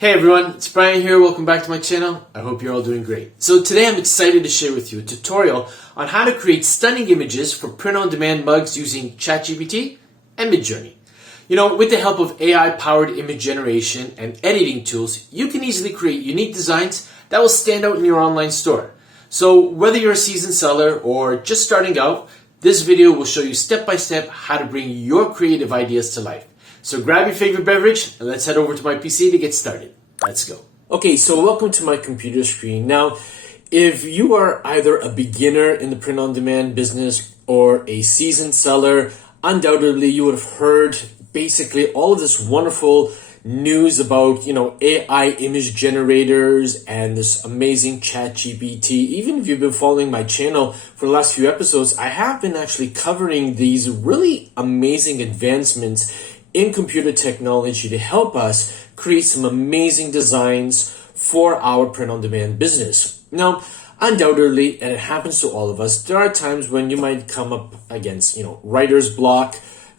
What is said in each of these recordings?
Hey everyone, it's Brian here. Welcome back to my channel. I hope you're all doing great. So today I'm excited to share with you a tutorial on how to create stunning images for print-on-demand mugs using ChatGPT and Midjourney. You know, with the help of AI-powered image generation and editing tools, you can easily create unique designs that will stand out in your online store. So whether you're a seasoned seller or just starting out, this video will show you step-by-step how to bring your creative ideas to life. So grab your favorite beverage and let's head over to my PC to get started. Let's go. Okay, so welcome to my computer screen. Now, if you are either a beginner in the print-on-demand business or a seasoned seller, undoubtedly you would have heard basically all of this wonderful news about, AI image generators and this amazing ChatGPT. Even if you've been following my channel for the last few episodes, I have been actually covering these really amazing advancements in computer technology to help us create some amazing designs for our print-on-demand business. Now, undoubtedly, and it happens to all of us, there are times when you might come up against, writer's block,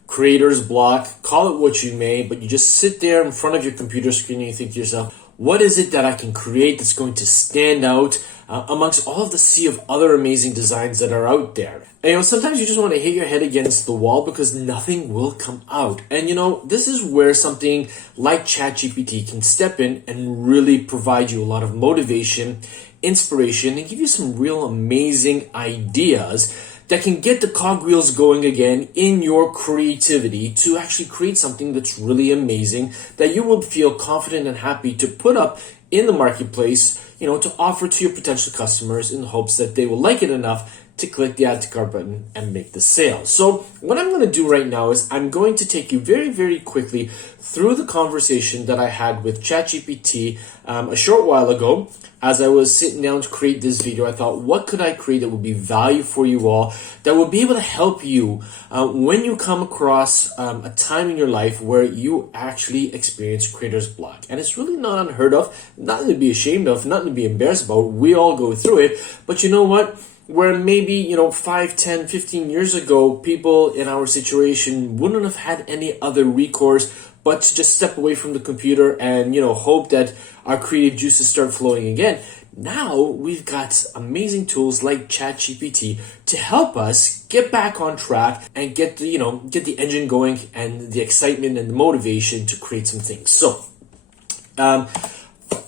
creator's block, call it what you may, but you just sit there in front of your computer screen and you think to yourself, what is it that I can create that's going to stand out amongst all of the sea of other amazing designs that are out there? And sometimes you just want to hit your head against the wall because nothing will come out. And this is where something like ChatGPT can step in and really provide you a lot of motivation, inspiration, and give you some real amazing ideas that can get the cogwheels going again in your creativity to actually create something that's really amazing that you will feel confident and happy to put up in the marketplace, to offer to your potential customers in the hopes that they will like it enough to click the add to cart button and make the sale. So what I'm going to do right now is I'm going to take you very, very quickly through the conversation that I had with ChatGPT a short while ago. As I was sitting down to create this video, I thought, what could I create that would be value for you all, that would be able to help you when you come across a time in your life where you actually experience creator's block. And it's really not unheard of, nothing to be ashamed of, nothing to be embarrassed about. We all go through it. But you know what? Where maybe, 5, 10, 15 years ago, people in our situation wouldn't have had any other recourse but to just step away from the computer and, hope that our creative juices start flowing again. Now we've got amazing tools like ChatGPT to help us get back on track and get the engine going and the excitement and the motivation to create some things. So,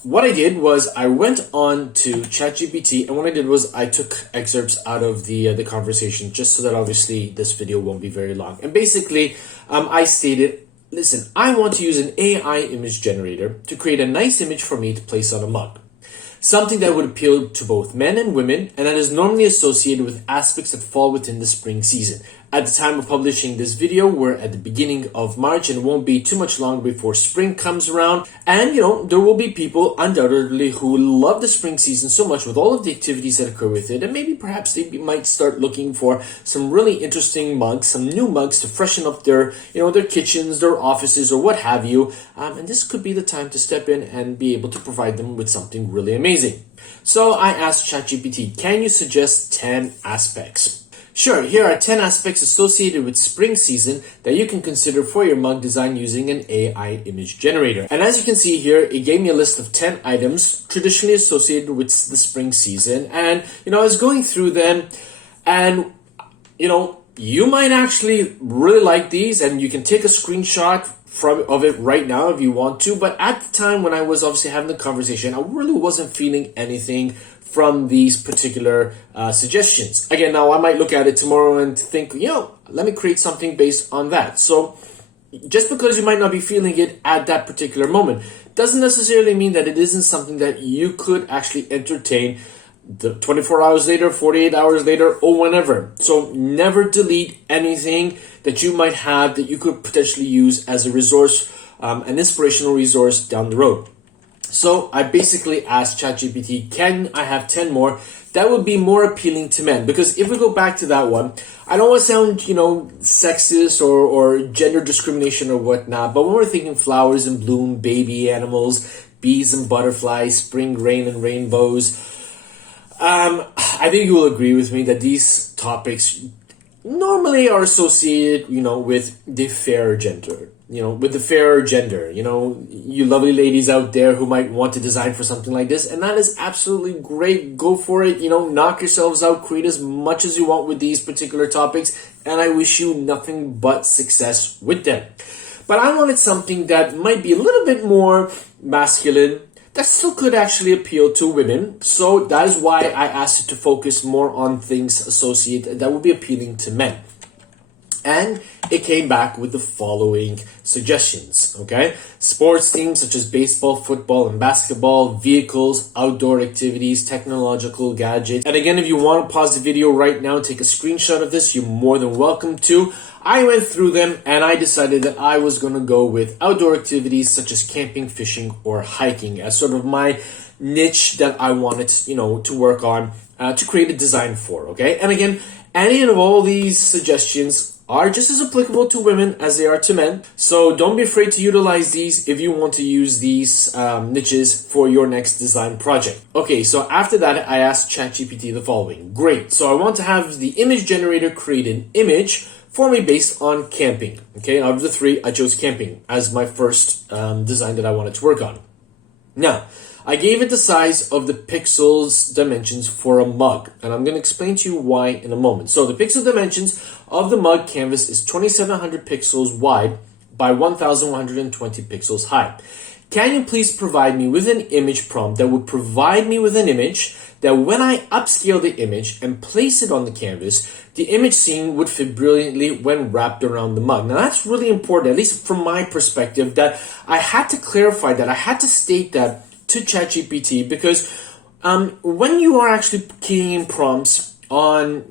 what I did was I went on to ChatGPT, and what I did was I took excerpts out of the conversation just so that obviously this video won't be very long. And basically, I stated, listen, I want to use an AI image generator to create a nice image for me to place on a mug. Something that would appeal to both men and women, and that is normally associated with aspects that fall within the spring season. At the time of publishing this video, we're at the beginning of March, and it won't be too much longer before spring comes around. And, there will be people, undoubtedly, who love the spring season so much with all of the activities that occur with it. And maybe perhaps they might start looking for some really interesting mugs, some new mugs to freshen up their, their kitchens, their offices, or what have you. And this could be the time to step in and be able to provide them with something really amazing. So I asked ChatGPT, can you suggest 10 aspects? Sure, here are 10 aspects associated with spring season that you can consider for your mug design using an AI image generator. And as you can see here, it gave me a list of 10 items traditionally associated with the spring season. And, I was going through them and, you might actually really like these, and you can take a screenshot of it right now if you want to. But at the time when I was obviously having the conversation, I really wasn't feeling anything from these particular suggestions. Again, now I might look at it tomorrow and think, let me create something based on that. So just because you might not be feeling it at that particular moment doesn't necessarily mean that it isn't something that you could actually entertain the 24 hours later, 48 hours later, or whenever. So never delete anything that you might have that you could potentially use as a resource, an inspirational resource down the road. So I basically asked ChatGPT, can I have 10 more that would be more appealing to men? Because if we go back to that one, I don't want to sound, sexist or gender discrimination or whatnot, but when we're thinking flowers in bloom, baby animals, bees and butterflies, spring rain and rainbows, I think you will agree with me that these topics normally are associated, with the fairer gender. with the fairer gender, you lovely ladies out there who might want to design for something like this, and that is absolutely great. Go for it, knock yourselves out, create as much as you want with these particular topics, and I wish you nothing but success with them. But I wanted something that might be a little bit more masculine, that still could actually appeal to women. So that is why I asked you to focus more on things associated that would be appealing to men. And it came back with the following suggestions, okay? Sports themes such as baseball, football, and basketball, vehicles, outdoor activities, technological gadgets. And again, if you want to pause the video right now and take a screenshot of this, you're more than welcome to. I went through them and I decided that I was going to go with outdoor activities such as camping, fishing, or hiking as sort of my niche that I wanted, to work on, to create a design for, okay? And again, any of all these suggestions are just as applicable to women as they are to men. So don't be afraid to utilize these if you want to use these niches for your next design project. Okay, so after that, I asked ChatGPT the following. Great, so I want to have the image generator create an image for me based on camping. Okay, out of the three, I chose camping as my first design that I wanted to work on. Now, I gave it the size of the pixels dimensions for a mug, and I'm going to explain to you why in a moment. So the pixel dimensions of the mug canvas is 2700 pixels wide by 1120 pixels high. Can you please provide me with an image prompt that would provide me with an image that when I upscale the image and place it on the canvas, the image scene would fit brilliantly when wrapped around the mug. Now that's really important, at least from my perspective, that I had to clarify that, I had to state that to ChatGPT, because when you are actually keying in prompts on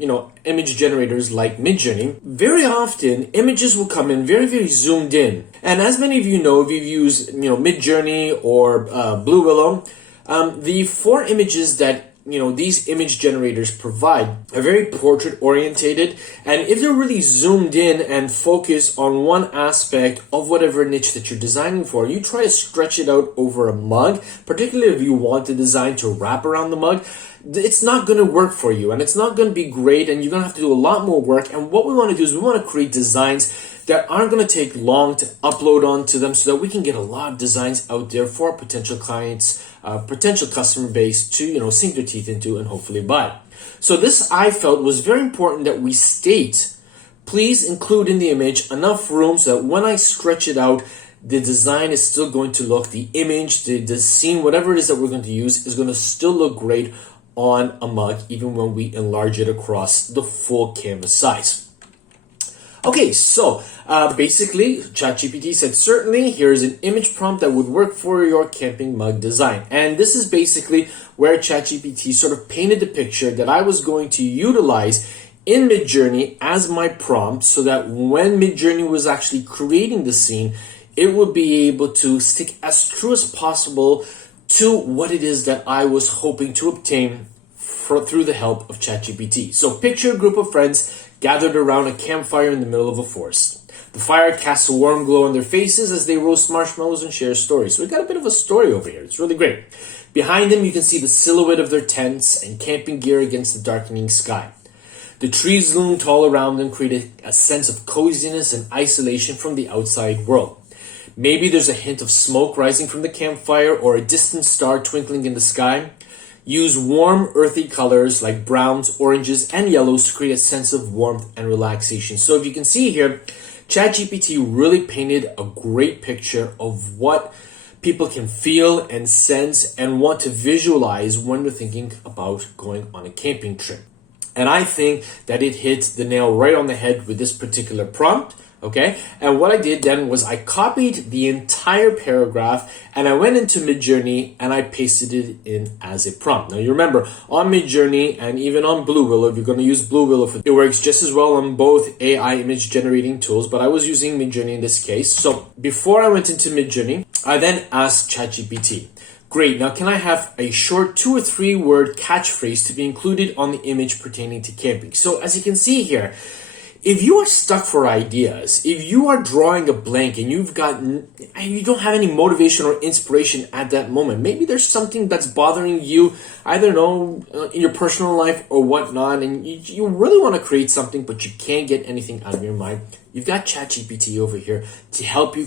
image generators like Midjourney, very often images will come in very, very zoomed in. And as many of you know, if you've used Midjourney or Blue Willow, the four images that these image generators provide are very portrait orientated, and if they're really zoomed in and focus on one aspect of whatever niche that you're designing for, you try to stretch it out over a mug, particularly if you want the design to wrap around the mug, it's not going to work for you, and it's not going to be great, and you're going to have to do a lot more work. And what we want to do is we want to create designs that aren't going to take long to upload onto them, so that we can get a lot of designs out there for potential clients, potential customer base to sink their teeth into and hopefully buy. So this, I felt, was very important that we state, please include in the image enough room so that when I stretch it out, the design is still going to look, the image, the scene, whatever it is that we're going to use is going to still look great on a mug, even when we enlarge it across the full canvas size. Okay, so basically, ChatGPT said, certainly, here's an image prompt that would work for your camping mug design. And this is basically where ChatGPT sort of painted the picture that I was going to utilize in Midjourney as my prompt, so that when Midjourney was actually creating the scene, it would be able to stick as true as possible to what it is that I was hoping to obtain through the help of ChatGPT. So picture a group of friends gathered around a campfire in the middle of a forest. The fire casts a warm glow on their faces as they roast marshmallows and share stories. So we got a bit of a story over here. It's really great. Behind them, you can see the silhouette of their tents and camping gear against the darkening sky. The trees loom tall around them, creating a sense of coziness and isolation from the outside world. Maybe there's a hint of smoke rising from the campfire or a distant star twinkling in the sky. Use warm, earthy colors like browns, oranges, and yellows to create a sense of warmth and relaxation. So if you can see here, ChatGPT really painted a great picture of what people can feel and sense and want to visualize when they're thinking about going on a camping trip. And I think that it hit the nail right on the head with this particular prompt. Okay, and what I did then was I copied the entire paragraph and I went into Midjourney and I pasted it in as a prompt. Now you remember, on Midjourney and even on Blue Willow, if you're going to use Blue Willow, it works just as well on both AI image generating tools, but I was using Midjourney in this case. So before I went into Midjourney, I then asked ChatGPT, great, now can I have a short 2 or 3 word catchphrase to be included on the image pertaining to camping? So as you can see here, if you are stuck for ideas, if you are drawing a blank and you don't have any motivation or inspiration at that moment, maybe there's something that's bothering you, I don't know, in your personal life or whatnot, and you really want to create something, but you can't get anything out of your mind, You've got ChatGPT over here to help you,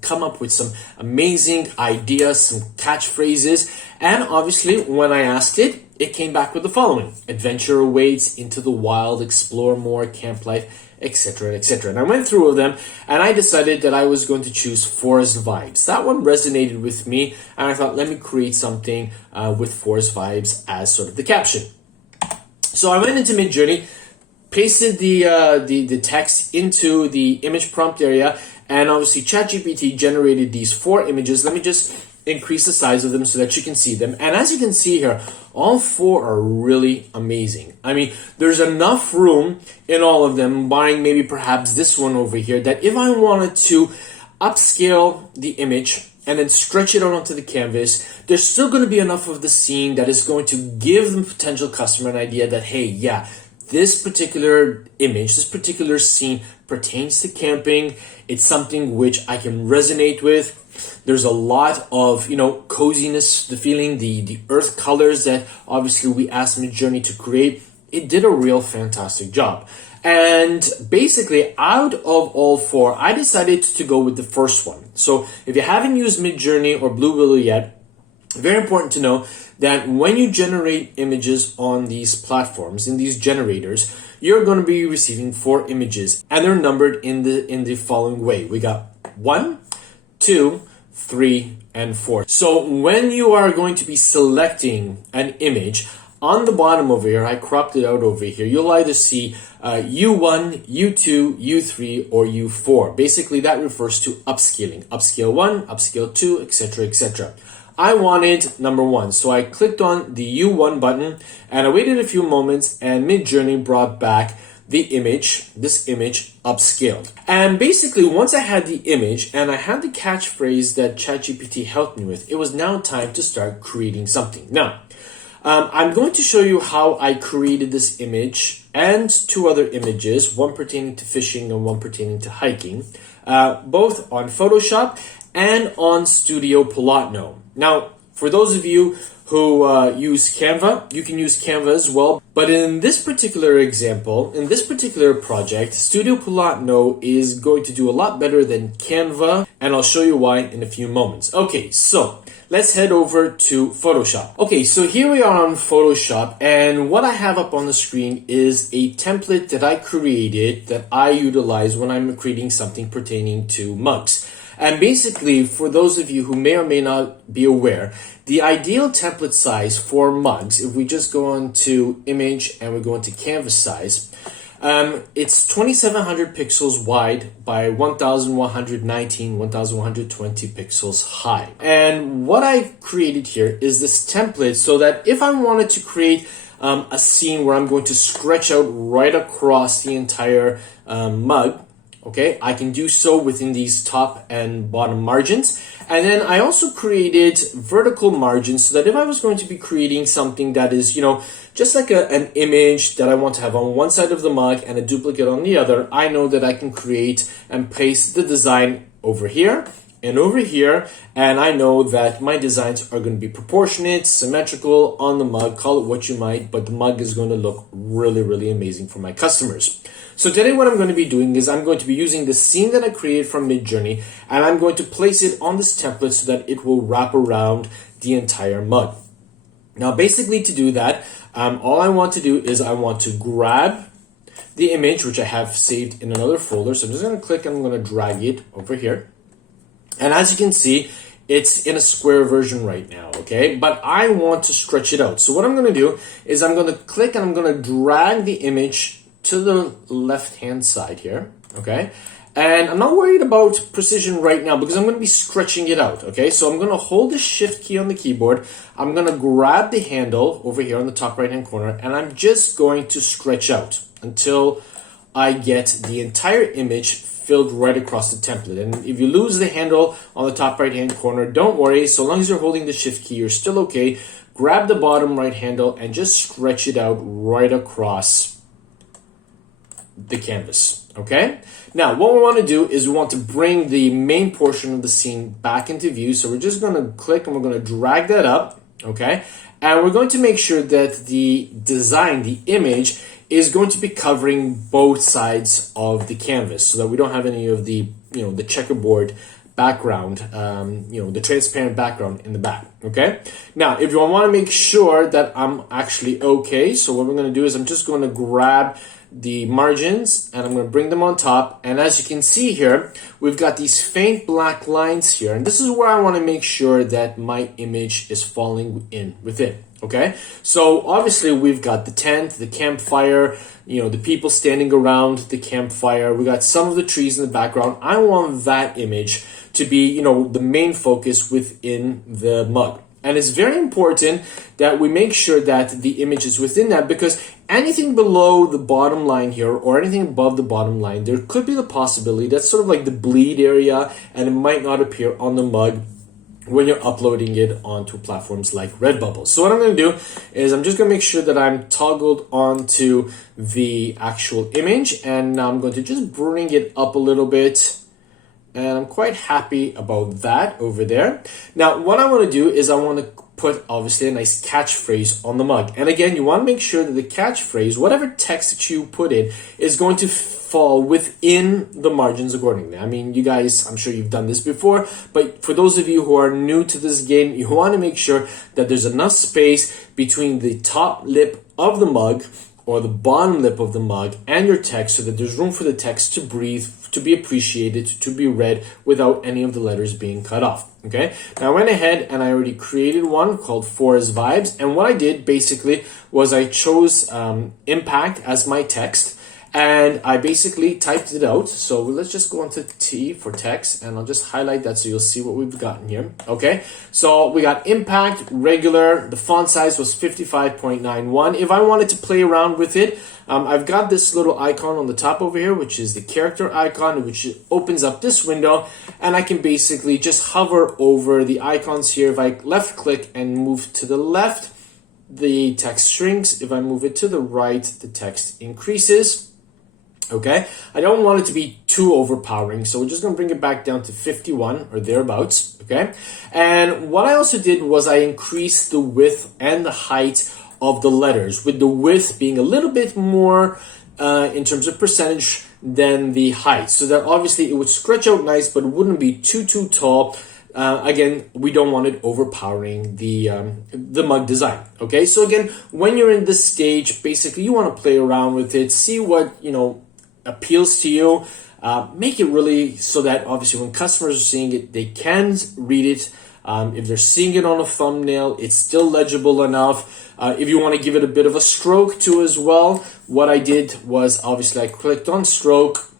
come up with some amazing ideas, some catchphrases. And obviously, when I asked it, it came back with the following: adventure awaits, into the wild, explore more, camp life, etc., etc. And I went through them, and I decided that I was going to choose forest vibes. That one resonated with me, and I thought, let me create something with forest vibes as sort of the caption. So I went into Midjourney, pasted the text into the image prompt area, and obviously ChatGPT generated these 4 images. Let me just increase the size of them so that you can see them. And as you can see here, all 4 are really amazing. I mean, there's enough room in all of them, barring maybe perhaps this one over here, that if I wanted to upscale the image and then stretch it out onto the canvas, there's still going to be enough of the scene that is going to give the potential customer an idea that, hey, yeah, this particular image, this particular scene pertains to camping. It's something which I can resonate with. There's a lot of, coziness, the feeling, the earth colors that obviously we asked Midjourney to create. It did a real fantastic job. And basically, out of all 4, I decided to go with the first one. So if you haven't used Midjourney or Blue Willow yet, very important to know that when you generate images on these platforms, in these generators, you're going to be receiving 4 images, and they're numbered in the following way. We got 1, 2, 3, and 4. So when you are going to be selecting an image, on the bottom over here, I cropped it out over here, you'll either see U1, U2, U3, or U4. Basically, that refers to upscaling. Upscale 1, upscale 2, etc., etc. I wanted number 1, so I clicked on the U1 button, and I waited a few moments, and Midjourney brought back the image, this image upscaled. And basically, once I had the image and I had the catchphrase that ChatGPT helped me with, it was now time to start creating something. Now, I'm going to show you how I created this image and 2 other images, one pertaining to fishing and one pertaining to hiking, both on Photoshop and on Studio Polotno. Now, for those of you who use Canva, you can use Canva as well. But in this particular example, in this particular project, Studio Polotno is going to do a lot better than Canva, and I'll show you why in a few moments. Okay, so let's head over to Photoshop. Okay, so here we are on Photoshop, and what I have up on the screen is a template that I created that I utilize when I'm creating something pertaining to mugs. And basically, for those of you who may or may not be aware, the ideal template size for mugs, if we just go on to image and we go into canvas size, it's 2700 pixels wide by 1120 pixels high. And what I've created here is this template so that if I wanted to create a scene where I'm going to stretch out right across the entire mug, okay, I can do so within these top and bottom margins. And then I also created vertical margins so that if I was going to be creating something that is, just like an image that I want to have on one side of the mug and a duplicate on the other, I know that I can create and paste the design over here and over here, and I know that my designs are going to be proportionate, symmetrical on the mug, call it what you might, but the mug is going to look really, really amazing for my customers. So today what I'm going to be doing is I'm going to be using the scene that I created from Midjourney, and I'm going to place it on this template so that it will wrap around the entire mug. Now basically to do that, all I want to do is I want to grab the image, which I have saved in another folder. So I'm just going to click and I'm going to drag it over here. And as you can see, it's in a square version right now, okay? But I want to stretch it out. So what I'm going to do is I'm going to click and I'm going to drag the image to the left-hand side here, okay? And I'm not worried about precision right now because I'm going to be stretching it out, okay? So I'm going to hold the Shift key on the keyboard. I'm going to grab the handle over here on the top right-hand corner, and I'm just going to stretch out until I get the entire image filled right across the template. And if you lose the handle on the top right-hand corner, don't worry. So long as you're holding the Shift key, you're still okay. Grab the bottom right handle and just stretch it out right across the canvas, okay? Now, what we want to do is we want to bring the main portion of the scene back into view. So we're just going to click and we're going to drag that up, okay? And we're going to make sure that the design, the image, is going to be covering both sides of the canvas so that we don't have any of the, the checkerboard background, the transparent background in the back, okay? Now, if you want to make sure that I'm actually okay, so what we're going to do is I'm just going to grab the margins and I'm going to bring them on top. And as you can see here, we've got these faint black lines here. And this is where I want to make sure that my image is falling within. Okay, so obviously we've got the tent, the campfire, the people standing around the campfire. We got some of the trees in the background. I want that image to be, the main focus within the mug. And it's very important that we make sure that the image is within that, because anything below the bottom line here or anything above the bottom line, there could be the possibility that's sort of like the bleed area and it might not appear on the mug when you're uploading it onto platforms like Redbubble. So what I'm going to do is I'm just going to make sure that I'm toggled onto the actual image, and now I'm going to just bring it up a little bit. And I'm quite happy about that over there. Now, what I want to do is I want to put, obviously, a nice catchphrase on the mug. And again, you want to make sure that the catchphrase, whatever text that you put in, is going to fall within the margins accordingly. I mean, you guys, I'm sure you've done this before, but for those of you who are new to this game, you want to make sure that there's enough space between the top lip of the mug or the bottom lip of the mug and your text so that there's room for the text to breathe, to be appreciated, to be read without any of the letters being cut off. Okay, now I went ahead and I already created one called Forest Vibes, and what I did basically was I chose impact as my text, and I basically typed it out. So let's just go into T for text, and I'll just highlight that so you'll see what we've gotten here. Okay, so we got impact, regular, the font size was 55.91. If I wanted to play around with it, I've got this little icon on the top over here, which is the character icon, which opens up this window, and I can basically just hover over the icons here. If I left click and move to the left, the text shrinks. If I move it to the right, the text increases. Okay, I don't want it to be too overpowering, so we're just going to bring it back down to 51 or thereabouts. Okay, and what I also did was I increased the width and the height of the letters, with the width being a little bit more in terms of percentage than the height, so that obviously it would stretch out nice, but it wouldn't be too tall. Again, we don't want it overpowering the mug design. Okay, so again, when you're in this stage, basically you want to play around with it, see what appeals to you, make it really so that obviously when customers are seeing it, they can read it. If they're seeing it on a thumbnail, it's still legible enough. If you want to give it a bit of a stroke too as well, what I did was obviously I clicked on stroke.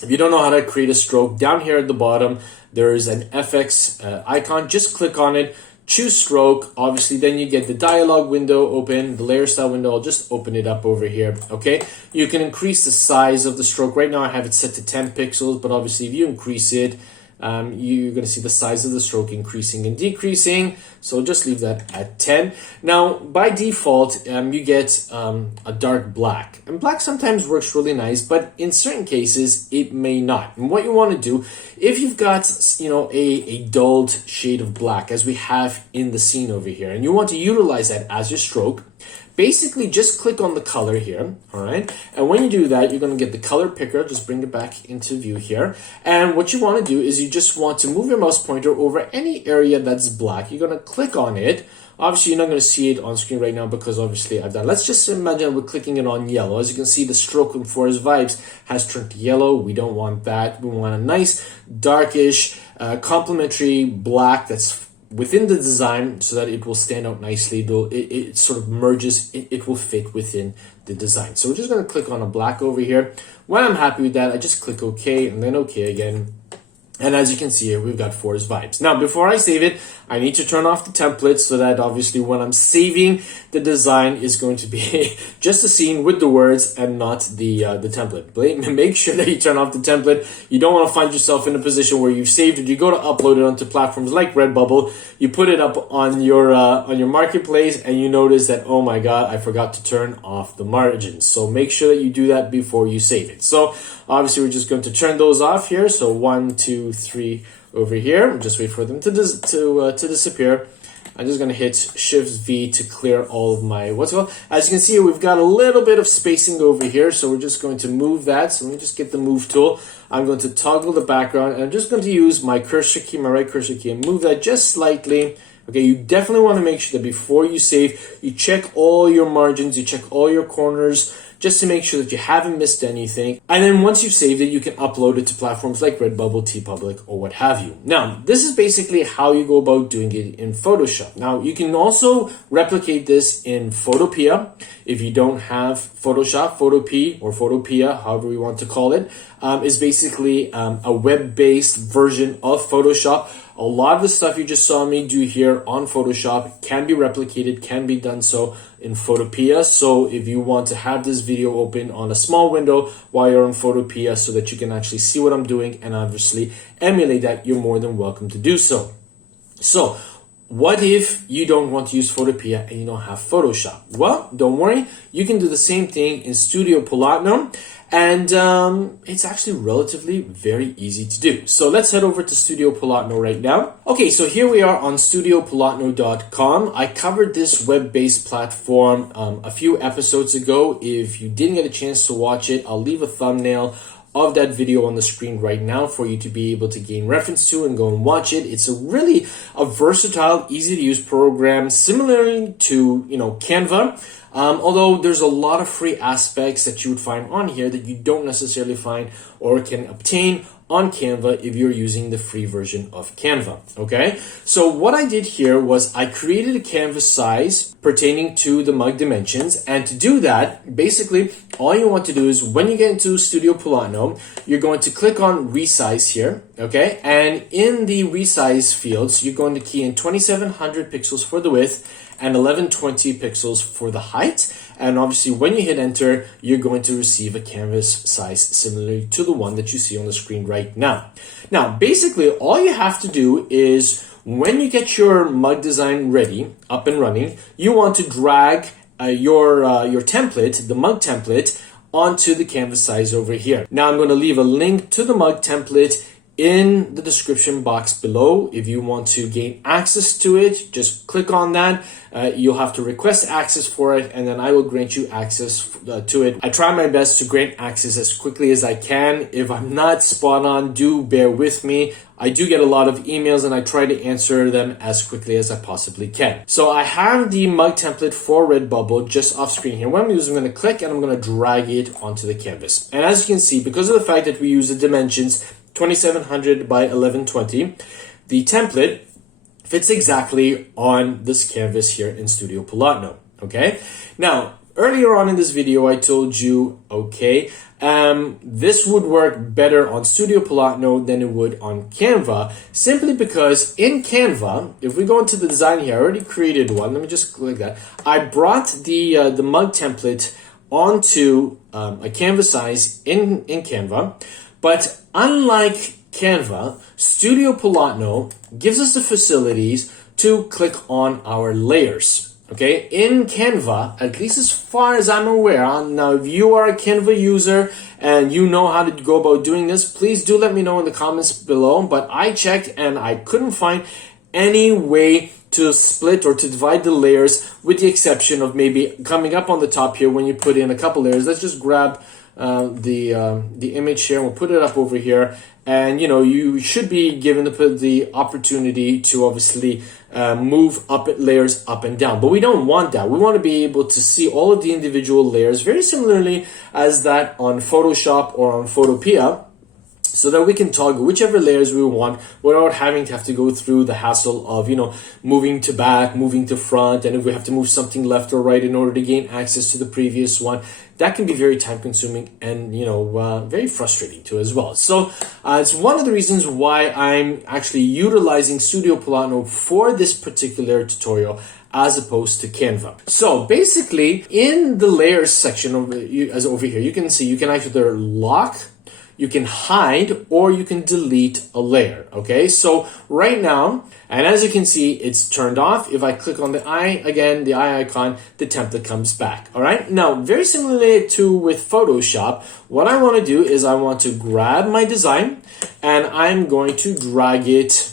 If you don't know how to create a stroke, down here at the bottom, there is an FX icon. Just click on it, choose stroke. Obviously, then you get the dialog window open, the layer style window. I'll just open it up over here. Okay, you can increase the size of the stroke. Right now, I have it set to 10 pixels, but obviously, if you increase it, you're going to see the size of the stroke increasing and decreasing. So just leave that at 10. Now, by default, you get a dark black. And black sometimes works really nice, but in certain cases, it may not. And what you want to do, if you've got, a dulled shade of black, as we have in the scene over here, and you want to utilize that as your stroke, basically just click on the color here, all right? And when you do that, you're going to get the color picker. Just bring it back into view here. And what you want to do is you just want to move your mouse pointer over any area that's black. You're going to click on it. Obviously, you're not going to see it on screen right now because obviously I've done. Let's just imagine we're clicking it on yellow. As you can see, the stroke in Forest Vibes has turned to yellow. We don't want that. We want a nice, darkish, complementary black that's within the design so that it will stand out nicely. It sort of merges, it will fit within the design. So we're just going to click on a black over here. When I'm happy with that, I just click OK and then OK again. And as you can see here, we've got Forest Vibes. Now, before I save it, I need to turn off the template so that obviously when I'm saving, the design is going to be just a scene with the words and not the template. Make sure that you turn off the template. You don't want to find yourself in a position where you've saved it. You go to upload it onto platforms like Redbubble. You put it up on your marketplace and you notice that, oh my God, I forgot to turn off the margins. So make sure that you do that before you save it. So obviously, we're just going to turn those off here. So 1, 2, 3 over here. Just wait for them to disappear. I'm just going to hit Shift V to clear all of my what's it called. As you can see, we've got a little bit of spacing over here, so we're just going to move that. So let me just get the move tool. I'm going to toggle the background, and I'm just going to use my cursor key, my right cursor key, and move that just slightly. Okay, you definitely want to make sure that before you save, you check all your margins, you check all your corners, just to make sure that you haven't missed anything. And then once you've saved it, you can upload it to platforms like Redbubble, TeePublic, or what have you. Now, this is basically how you go about doing it in Photoshop. Now, you can also replicate this in Photopea. If you don't have Photoshop, Photopea or Photopea, however we want to call it, is basically a web-based version of Photoshop. A lot of the stuff you just saw me do here on Photoshop can be replicated, can be done so in Photopea. So if you want to have this video open on a small window while you're on Photopea so that you can actually see what I'm doing and obviously emulate that, you're more than welcome to do so. So what if you don't want to use Photopea and you don't have Photoshop? Well, don't worry. You can do the same thing in Studio Polatno. And it's actually relatively very easy to do. So let's head over to Studio Polatno right now. Okay, so here we are on studiopolatno.com. I covered this web-based platform a few episodes ago. If you didn't get a chance to watch it, I'll leave a thumbnail of that video on the screen right now for you to be able to gain reference to and go and watch it. It's a versatile, easy to use program, similarly to, Canva. Although there's a lot of free aspects that you would find on here that you don't necessarily find or can obtain on Canva if you're using the free version of Canva, okay? So what I did here was I created a canvas size pertaining to the mug dimensions, and to do that, basically, all you want to do is when you get into Studio Polatno, you're going to click on resize here, okay? And in the resize fields, you're going to key in 2700 pixels for the width and 1120 pixels for the height. And obviously when you hit enter, you're going to receive a canvas size similar to the one that you see on the screen right now. Now, basically all you have to do is when you get your mug design ready, up and running, you want to drag your template, the mug template, onto the canvas size over here. Now I'm going to leave a link to the mug template in the description box below. If you want to gain access to it, just click on that. You'll have to request access for it, and then I will grant you access to it. I try my best to grant access as quickly as I can. If I'm not spot on, do bear with me. I do get a lot of emails and I try to answer them as quickly as I possibly can. So I have the mug template for Redbubble just off screen here. What I'm going to do is I'm going to click and I'm going to drag it onto the canvas. And as you can see, because of the fact that we use the dimensions 2700 by 1120, the template fits exactly on this canvas here in Studio Polatno, okay? Now, earlier on in this video, I told you, okay, this would work better on Studio Polatno than it would on Canva, simply because in Canva, if we go into the design here, I already created one. Let me just click that. I brought the mug template onto a canvas size in Canva, but unlike Canva, Studio Polatno gives us the facilities to click on our layers. Okay, in Canva, at least as far as I'm aware, now if you are a Canva user and you know how to go about doing this, please do let me know in the comments below. But I checked and I couldn't find any way to split or to divide the layers, with the exception of maybe coming up on the top here when you put in a couple layers. Let's just grab the image here and we'll put it up over here. And you should be given the opportunity to obviously move layers up and down, but we don't want that. We want to be able to see all of the individual layers very similarly as that on Photoshop or on Photopea, so that we can toggle whichever layers we want without having to have to go through the hassle of, moving to back, moving to front, and if we have to move something left or right in order to gain access to the previous one. That can be very time consuming and, very frustrating too as well. So it's one of the reasons why I'm actually utilizing Studio Polatno for this particular tutorial as opposed to Canva. So basically in the layers section over here, you can see you can either lock, you can hide, or you can delete a layer, okay? So right now, and as you can see, it's turned off. If I click on the eye, again, the eye icon, the template comes back, all right? Now, very similarly to with Photoshop, what I want to do is I want to grab my design and I'm going to drag it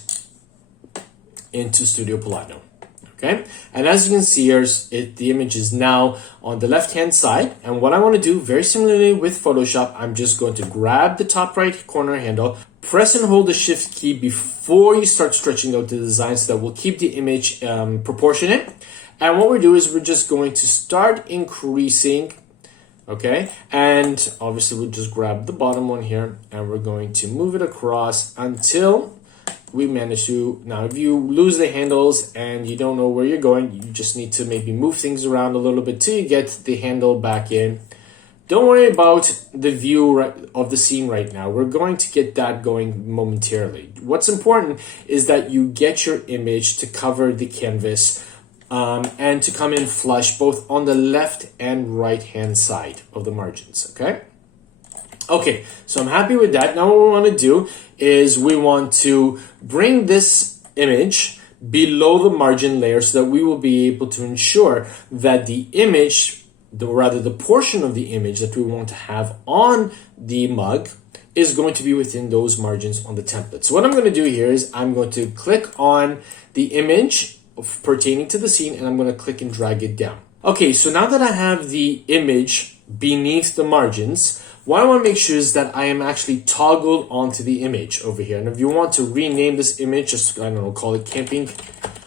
into Studio Polatno, Okay, and as you can see here, the image is now on the left hand side. And what I want to do, very similarly with Photoshop, I'm just going to grab the top right corner handle, press and hold the shift key before you start stretching out the design, so that will keep the image proportionate. And what we do is we're just going to start increasing. Okay, and obviously we'll just grab the bottom one here and we're going to move it across until we manage to. Now if you lose the handles and you don't know where you're going, you just need to maybe move things around a little bit till you get the handle back in. Don't worry about the view of the scene right now. We're going to get that going momentarily. What's important is that you get your image to cover the canvas and to come in flush both on the left and right hand side of the margins. Okay, so I'm happy with that. Now what we want to do is we want to bring this image below the margin layer so that we will be able to ensure that the image, the portion of the image that we want to have on the mug is going to be within those margins on the template. So what I'm going to do here is I'm going to click on the image pertaining to the scene and I'm going to click and drag it down. Okay, so now that I have the image beneath the margins, what I want to make sure is that I am actually toggled onto the image over here. And if you want to rename this image, just, I don't know, call it camping,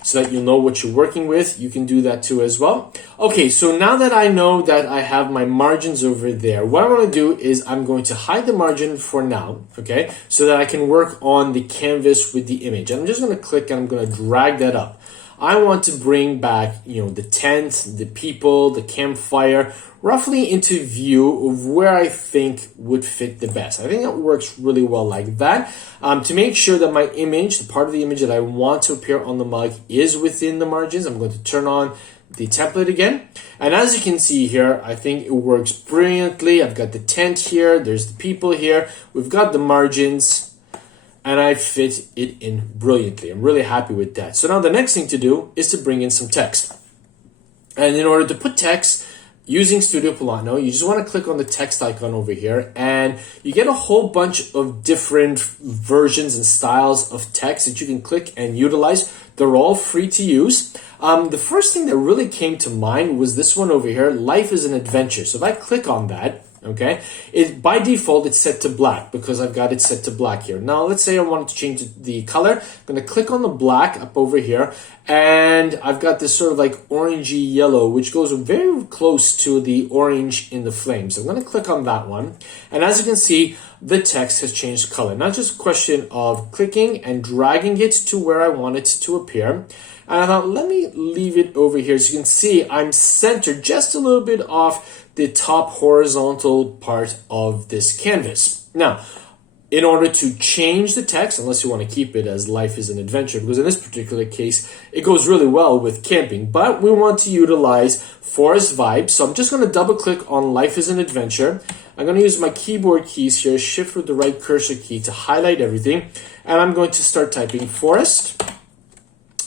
so that you'll know what you're working with, you can do that too as well. Okay, so now that I know that I have my margins over there, what I want to do is I'm going to hide the margin for now, okay, so that I can work on the canvas with the image. I'm just going to click and I'm going to drag that up. I want to bring back, the tent, the people, the campfire, roughly into view of where I think would fit the best. I think that works really well like that. To make sure that my image, the part of the image that I want to appear on the mug, is within the margins, I'm going to turn on the template again. And as you can see here, I think it works brilliantly. I've got the tent here, there's the people here, we've got the margins, and I fit it in brilliantly. I'm really happy with that. So now the next thing to do is to bring in some text. And in order to put text using Studio Polano, you just want to click on the text icon over here and you get a whole bunch of different versions and styles of text that you can click and utilize. They're all free to use. The first thing that really came to mind was this one over here, Life is an Adventure. So if I click on that, okay, by default it's set to black because I've got it set to black here. Now let's say I wanted to change the color. I'm going to click on the black up over here and I've got this sort of like orangey yellow which goes very close to the orange in the flame. So I'm going to click on that one, and as you can see the text has changed color. Not just a question of clicking and dragging it to where I want it to appear. And I thought, let me leave it over here. As you can see, I'm centered just a little bit off the top horizontal part of this canvas. Now, in order to change the text, unless you want to keep it as Life is an Adventure, because in this particular case, it goes really well with camping, but we want to utilize forest vibes. So I'm just going to double click on Life is an Adventure. I'm going to use my keyboard keys here, shift with the right cursor key to highlight everything. And I'm going to start typing forest.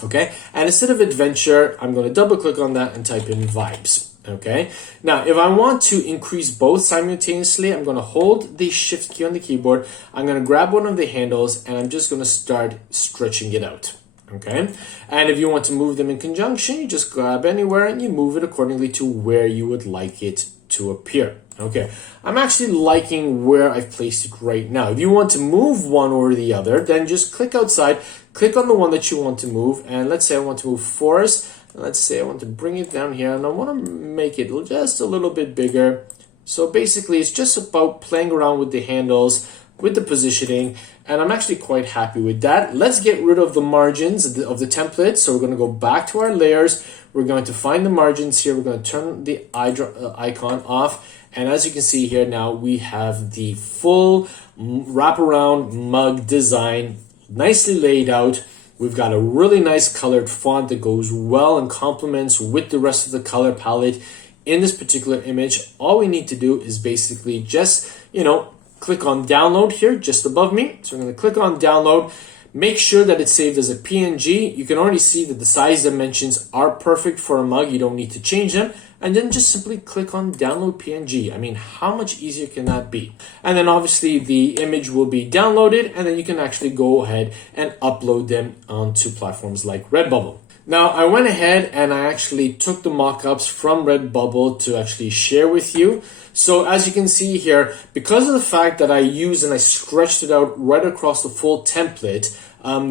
Okay, and instead of adventure, I'm going to double click on that and type in vibes. Okay, now if I want to increase both simultaneously, I'm going to hold the shift key on the keyboard. I'm going to grab one of the handles and I'm just going to start stretching it out. Okay, and if you want to move them in conjunction, you just grab anywhere and you move it accordingly to where you would like it to appear. Okay, I'm actually liking where I've placed it right now. If you want to move one or the other, then just click outside, click on the one that you want to move, and let's say I want to move forest. Let's say I want to bring it down here, and I want to make it just a little bit bigger. So basically, it's just about playing around with the handles, with the positioning, and I'm actually quite happy with that. Let's get rid of the margins of the template. So we're going to go back to our layers. We're going to find the margins here. We're going to turn the icon off. And as you can see here now, we have the full wraparound mug design nicely laid out. We've got a really nice colored font that goes well and complements with the rest of the color palette in this particular image. All we need to do is basically just, click on download here just above me. So I'm going to click on download. Make sure that it's saved as a PNG. You can already see that the size dimensions are perfect for a mug. You don't need to change them. And then just simply click on download PNG. I mean, how much easier can that be? And then obviously the image will be downloaded and then you can actually go ahead and upload them onto platforms like Redbubble. Now, I went ahead and I actually took the mock-ups from Redbubble to actually share with you. So as you can see here, because of the fact that I used and I stretched it out right across the full template,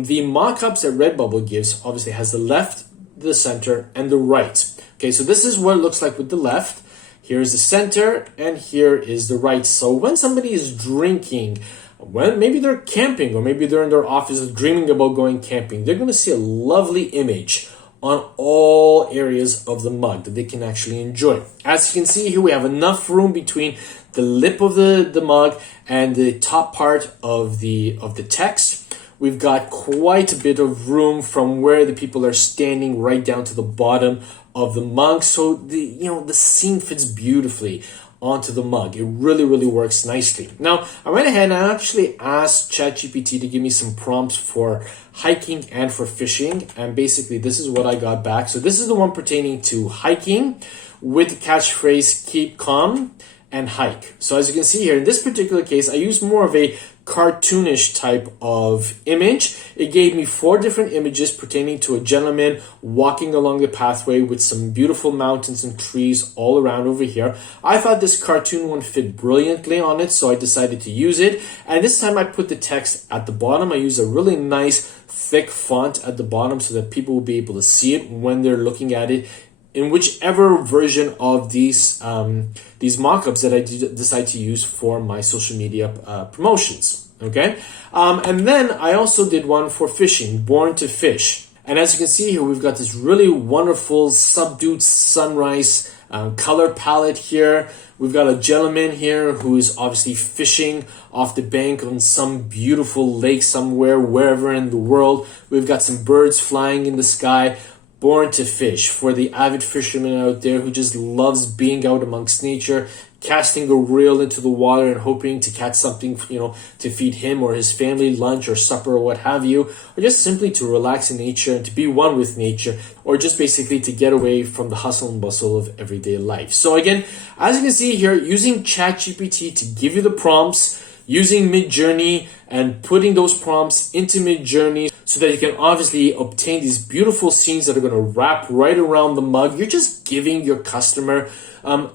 the mock-ups that Redbubble gives obviously has the left, the center, and the right. Okay, so this is what it looks like with the left. Here's the center, and here is the right. So when somebody is drinking, when maybe they're camping, or maybe they're in their office dreaming about going camping, they're going to see a lovely image on all areas of the mug that they can actually enjoy. As you can see here, we have enough room between the lip of the mug and the top part of the text. We've got quite a bit of room from where the people are standing right down to the bottom of the mug, so the scene fits beautifully onto the mug. It really works nicely. Now, I went ahead and I actually asked ChatGPT to give me some prompts for hiking and for fishing, and basically this is what I got back. So this is the one pertaining to hiking with the catchphrase "keep calm" and hike. So as you can see here, in this particular case, I used more of a cartoonish type of image. It gave me 4 different images pertaining to a gentleman walking along the pathway with some beautiful mountains and trees all around over here. I thought this cartoon one fit brilliantly on it, so I decided to use it. And this time I put the text at the bottom. I used a really nice thick font at the bottom so that people will be able to see it when they're looking at it in whichever version of these mock-ups that I decide to use for my social media promotions, okay? And then I also did one for fishing, Born to Fish. And as you can see here, we've got this really wonderful subdued sunrise color palette here. We've got a gentleman here who is obviously fishing off the bank on some beautiful lake somewhere, wherever in the world. We've got some birds flying in the sky. Born to Fish, for the avid fisherman out there who just loves being out amongst nature, casting a reel into the water and hoping to catch something, to feed him or his family lunch or supper or what have you, or just simply to relax in nature and to be one with nature, or just basically to get away from the hustle and bustle of everyday life. So again, as you can see here, using ChatGPT to give you the prompts, using Midjourney and putting those prompts into Midjourney so that you can obviously obtain these beautiful scenes that are going to wrap right around the mug. You're just giving your customer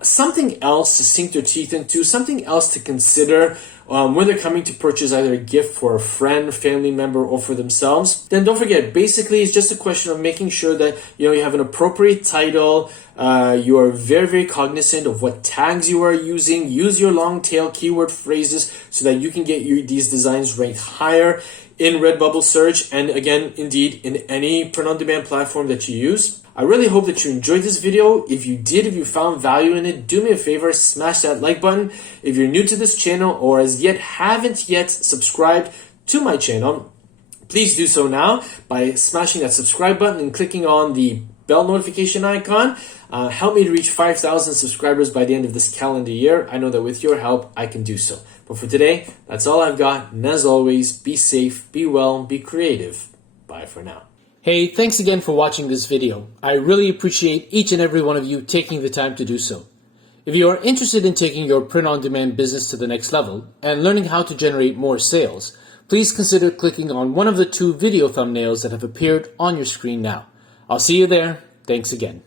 something else to sink their teeth into, something else to consider when they're coming to purchase either a gift for a friend, family member, or for themselves. Then don't forget, basically it's just a question of making sure that you have an appropriate title. You are very cognizant of what tags you are using. Use your long tail keyword phrases so that you can get these designs ranked higher in Redbubble Search, and again, indeed, in any print-on-demand platform that you use. I really hope that you enjoyed this video. If you did, if you found value in it, do me a favor, smash that like button. If you're new to this channel or haven't yet subscribed to my channel, please do so now by smashing that subscribe button and clicking on the bell notification icon. Help me to reach 5,000 subscribers by the end of this calendar year. I know that with your help, I can do so. But for today, that's all I've got. And as always, be safe, be well, be creative. Bye for now. Hey, thanks again for watching this video. I really appreciate each and every one of you taking the time to do so. If you are interested in taking your print-on-demand business to the next level and learning how to generate more sales, please consider clicking on one of the 2 video thumbnails that have appeared on your screen now. I'll see you there. Thanks again.